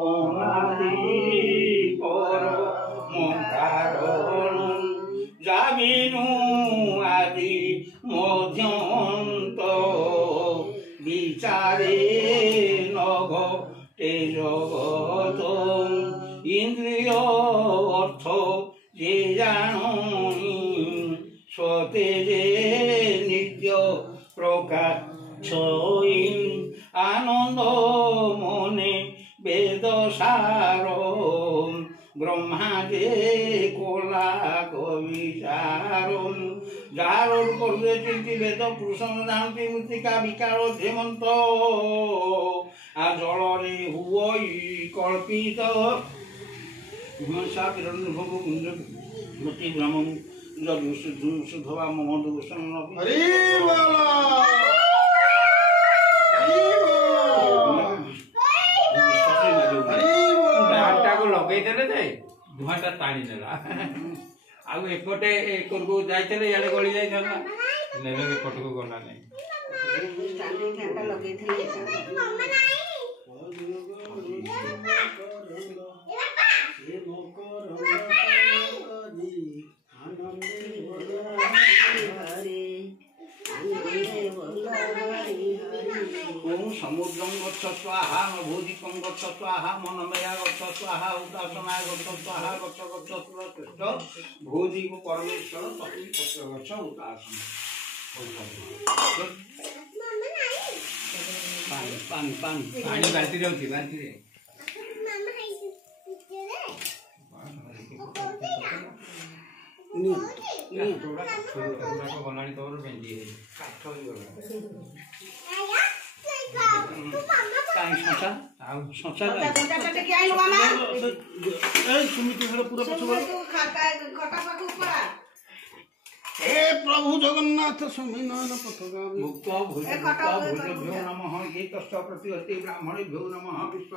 অনাদি পরম কারণ যাবিনু আদি মধ্যন্ত বিচারে নঘটে জগত ইন্দ্রিয় অর্থ যে জানি সতেজে নিত্য প্রকাশ আনন্দ মনে বেদ সার ব্রহ্মা যে কোলা কবিচার যার করবে চিন্তি বেদ পুরুষ জানতি মৃত্তিকা বিকার ধেমন্ত আর জলরে হুই কল্পিত ব্রহ্ম শুদ্ধবা মধুসূদন ଲଗେଇଦେଲେ ଯେ ଧୂଆଁଟା ଟାଣି ନେଲା ଆଉ ଏପଟେ ଏକରକୁ ଯାଇଥିଲେ ଇଆଡେ ଗଳି ଯାଇଥାନ୍ତା ନେଲେ ଏପଟକୁ ଗଲା ନାହିଁ ओम समुद्रम गच्छ स्वाहा भूदिपं गच्छ स्वाहा मनमया गच्छ स्वाहा उपासनाय गच्छ स्वाहा गच्छ गच्छ कृष्ण भूदि को परमेश्वर पति पत्र गच्छ उपासना पानी पानी पानी पानी बाल्टी रहउची बाल्टी रे बनानी तोर बेंजी है काठ ही गला काई सोचा आउ सोचा कोटा के आइलो मामा ए सुमिति घर पूरा पछवा खाता खटा पाखु पड़ा हे प्रभु जगन्नाथ स्वामी नयन पथगामी मुक्त भूत नमः गीतस्थ प्रतिहति ब्राह्मणे भ्यो नमः विश्व